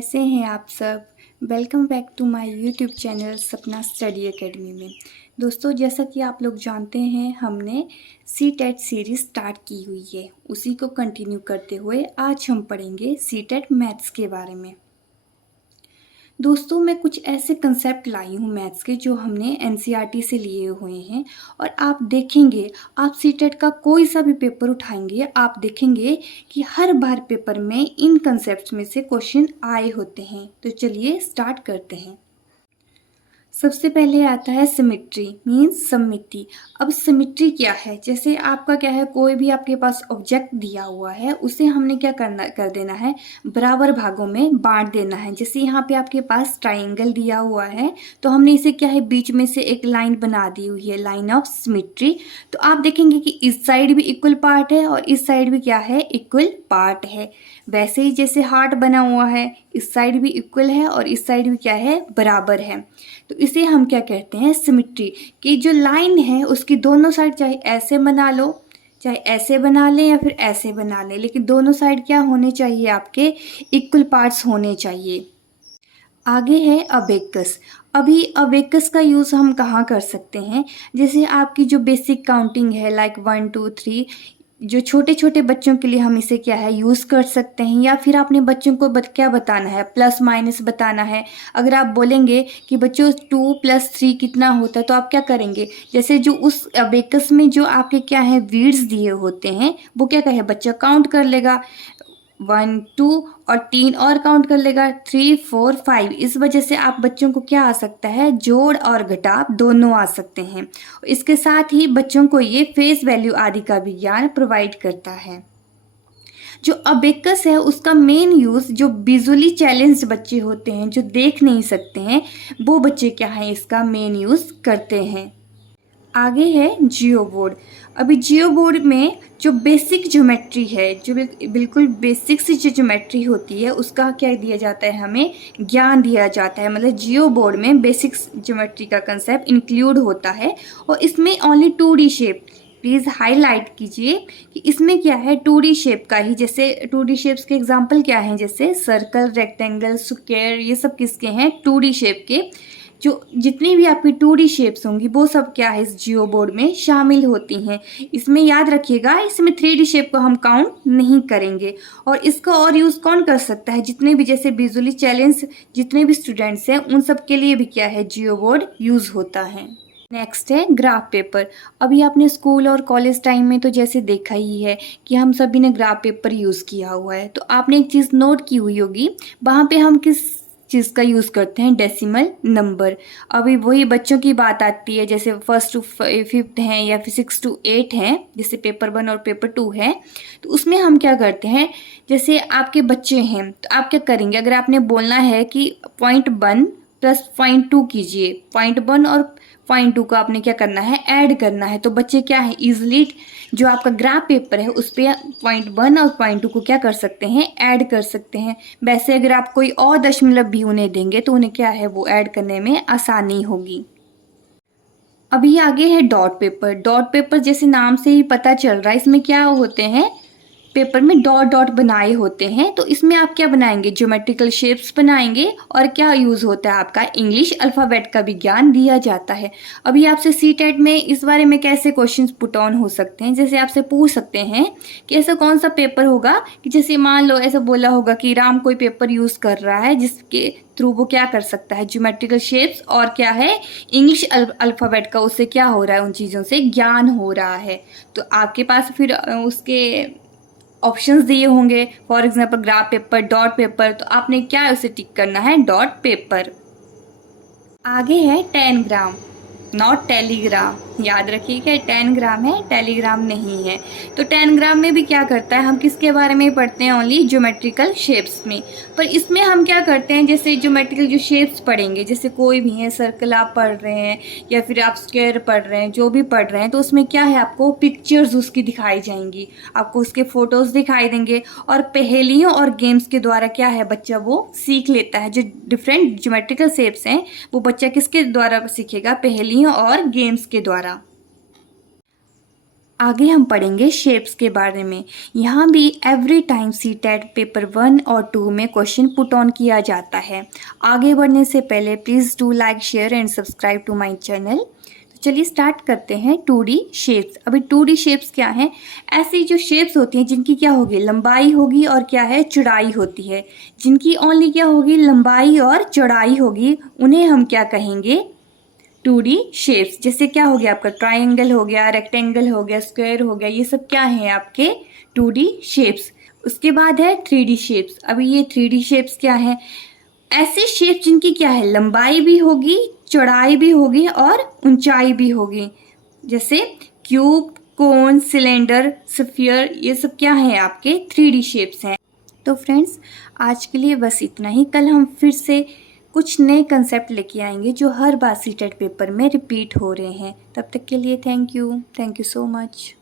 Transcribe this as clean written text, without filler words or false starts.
कैसे हैं आप सब। Welcome back to my YouTube channel Sapna study academy में। दोस्तों, जैसा कि आप लोग जानते हैं, हमने सी टेट सीरीज़ स्टार्ट की हुई है। उसी को कंटिन्यू करते हुए आज हम पढ़ेंगे सी टेट मैथ्स के बारे में। दोस्तों, मैं कुछ ऐसे कंसेप्ट लाई हूँ मैथ्स के जो हमने एनसीईआरटी से लिए हुए हैं, और आप देखेंगे, आप सीटेट का कोई सा भी पेपर उठाएंगे, आप देखेंगे कि हर बार पेपर में इन कंसेप्ट्स में से क्वेश्चन आए होते हैं। तो चलिए स्टार्ट करते हैं। सबसे पहले आता है सिमेट्री, मीन्स सममिति। अब सिमेट्री क्या है? जैसे आपका क्या है, कोई भी आपके पास ऑब्जेक्ट दिया हुआ है, उसे हमने क्या कर देना है, बराबर भागों में बांट देना है। जैसे यहाँ पे आपके पास ट्राइंगल दिया हुआ है, तो हमने इसे क्या है, बीच में से एक लाइन बना दी हुई है, लाइन ऑफ सिमेट्री। तो आप देखेंगे कि इस साइड भी इक्वल पार्ट है और इस साइड भी क्या है, इक्वल पार्ट है। वैसे ही जैसे हार्ट बना हुआ है, इस साइड भी इक्वल है और इस साइड भी क्या है, बराबर है। तो इसे हम क्या कहते हैं, सिमेट्री। कि जो लाइन है उसकी दोनों साइड चाहे ऐसे बना लो, चाहे ऐसे बना लें या फिर ऐसे बना लें, लेकिन दोनों साइड क्या होने चाहिए, आपके इक्वल पार्ट्स होने चाहिए। आगे है अबेकस। अभी अबेकस का यूज़ हम कहाँ कर सकते हैं? जैसे आपकी जो बेसिक काउंटिंग है, लाइक 1 2 3, जो छोटे छोटे बच्चों के लिए हम इसे क्या है, यूज़ कर सकते हैं। या फिर अपने बच्चों को क्या बताना है, प्लस माइनस बताना है। अगर आप बोलेंगे कि बच्चों 2 + 3 कितना होता है, तो आप क्या करेंगे, जैसे जो उस अबेकस में जो आपके क्या है, वीड्स दिए होते हैं, वो क्या कहे, बच्चा काउंट कर लेगा, 1 2 और 3 और काउंट कर लेगा, 3 4 5। इस वजह से आप बच्चों को क्या आ सकता है, जोड़ और घटाव दोनों आ सकते हैं। इसके साथ ही बच्चों को ये फेस वैल्यू आदि का भी ज्ञान प्रोवाइड करता है। जो अबेकस है उसका मेन यूज़ जो विजुअली चैलेंज्ड बच्चे होते हैं, जो देख नहीं सकते हैं, वो बच्चे क्या है, इसका मेन यूज़ करते हैं। आगे है जियो बोर्ड। अभी जियो बोर्ड में जो बेसिक ज्योमेट्री है, जो बिल्कुल बेसिक सी जो ज्योमेट्री होती है, उसका क्या दिया जाता है, हमें ज्ञान दिया जाता है। मतलब जियो बोर्ड में बेसिक ज्योमेट्री का कंसेप्ट इंक्लूड होता है, और इसमें only 2D shape. Please highlight कीजिए कि इसमें क्या है, 2D शेप का ही। जैसे 2D शेप्स के एग्जाम्पल क्या हैं, जैसे सर्कल, रेक्टेंगल, स्क्वायर, ये सब किसके हैं, 2D शेप के। जो जितनी भी आपकी 2D शेप्स होंगी, वो सब क्या है, इस जियो बोर्ड में शामिल होती हैं। इसमें याद रखिएगा, इसमें 3D शेप को हम काउंट नहीं करेंगे। और इसका और यूज़ कौन कर सकता है, जितने भी जैसे विजुअली चैलेंज जितने भी स्टूडेंट्स हैं, उन सब के लिए भी क्या है, जियो बोर्ड यूज़ होता है। नेक्स्ट है ग्राफ पेपर। अभी आपने स्कूल और कॉलेज टाइम में तो जैसे देखा ही है कि हम सभी ने ग्राफ पेपर यूज़ किया हुआ है। तो आपने एक चीज़ नोट की हुई होगी, वहाँ पे हम किस चीज़ का यूज़ करते हैं, डेसिमल नंबर। अभी वही बच्चों की बात आती है, जैसे 1st to 5th हैं या फिर 6 to 8 हैं, जैसे पेपर 1 और पेपर 2 है। तो उसमें हम क्या करते हैं, जैसे आपके बच्चे हैं, तो आप क्या करेंगे, अगर आपने बोलना है कि 0.1 + 0.2 कीजिए, 0.1 और 0.2 को आपने क्या करना है, ऐड करना है। तो बच्चे क्या है, इजिली जो आपका ग्राफ पेपर है उस पर 0.1 और 0.2 को क्या कर सकते हैं, ऐड कर सकते हैं। वैसे अगर आप कोई और दशमलव भी उन्हें देंगे, तो उन्हें क्या है, वो ऐड करने में आसानी होगी। अभी आगे है डॉट पेपर। डॉट पेपर जैसे नाम से ही पता चल रहा है, इसमें क्या होते हैं, पेपर में डॉट डॉट बनाए होते हैं। तो इसमें आप क्या बनाएंगे, ज्योमेट्रिकल शेप्स बनाएंगे, और क्या यूज़ होता है, आपका इंग्लिश अल्फ़ाबेट का भी ज्ञान दिया जाता है। अभी आपसे सी टेट में इस बारे में कैसे क्वेश्चंस पुट ऑन हो सकते हैं, जैसे आपसे पूछ सकते हैं कि ऐसा कौन सा पेपर होगा, कि जैसे मान लो ऐसा बोला होगा कि राम कोई पेपर यूज़ कर रहा है, जिसके थ्रू वो क्या कर सकता है, ज्योमेट्रिकल शेप्स और क्या है, इंग्लिश अल्फ़ाबेट का उससे क्या हो रहा है, उन चीज़ों से ज्ञान हो रहा है। तो आपके पास फिर उसके ऑप्शंस दिए होंगे, for example graph paper, dot paper. तो आपने क्या उसे टिक करना है, डॉट पेपर। आगे है 10 ग्राम, नॉट टेलीग्राम। याद रखिएगा, 10 ग्राम है, टेलीग्राम नहीं है। तो 10 ग्राम में भी क्या करता है, हम किसके बारे में पढ़ते हैं, ओनली ज्योमेट्रिकल शेप्स में। पर इसमें हम क्या करते हैं, जैसे ज्योमेट्रिकल जो शेप्स पढ़ेंगे, जैसे कोई भी है, सर्कल आप पढ़ रहे हैं या फिर आप स्क्वायर पढ़ रहे हैं, जो भी पढ़ रहे हैं, तो उसमें क्या है, आपको पिक्चर्स उसकी दिखाई जाएंगी, आपको उसके फोटोज़ दिखाई देंगे। और पहेलियों और गेम्स के द्वारा क्या है, बच्चा वो सीख लेता है। जो डिफरेंट ज्योमेट्रिकल शेप्स हैं, वो बच्चा किसके द्वारा सीखेगा, पहेलियों और गेम्स के द्वारा। आगे हम पढ़ेंगे शेप्स के बारे में। यहाँ भी एवरी टाइम सीटेट पेपर 1 और 2 में क्वेश्चन पुट ऑन किया जाता है। आगे बढ़ने से पहले please do like share and subscribe to my channel. तो चलिए स्टार्ट करते हैं 2D शेप्स। अभी 2D शेप्स क्या हैं? ऐसी जो शेप्स होती हैं जिनकी क्या होगी, लंबाई होगी और क्या है, चौड़ाई होती है। जिनकी ओनली क्या होगी, लंबाई और चौड़ाई होगी, उन्हें हम क्या कहेंगे, 2D शेप्स। जैसे क्या हो गया आपका, ट्राइंगल हो गया, रेक्टेंगल हो गया, स्क्वायर हो गया, ये सब क्या है आपके 2D शेप्स। उसके बाद है 3D शेप्स। अभी ये 3D शेप्स क्या है, ऐसे शेप जिनकी क्या है, लंबाई भी होगी, चौड़ाई भी होगी और ऊंचाई भी होगी। जैसे क्यूब, कोन, सिलेंडर, स्फीयर, ये सब क्या है आपके 3D शेप्स हैं। तो फ्रेंड्स आज के लिए बस इतना ही। कल हम फिर से कुछ नए कंसेप्ट लेके आएंगे जो हर बार सीटेट पेपर में रिपीट हो रहे हैं। तब तक के लिए थैंक यू सो मच।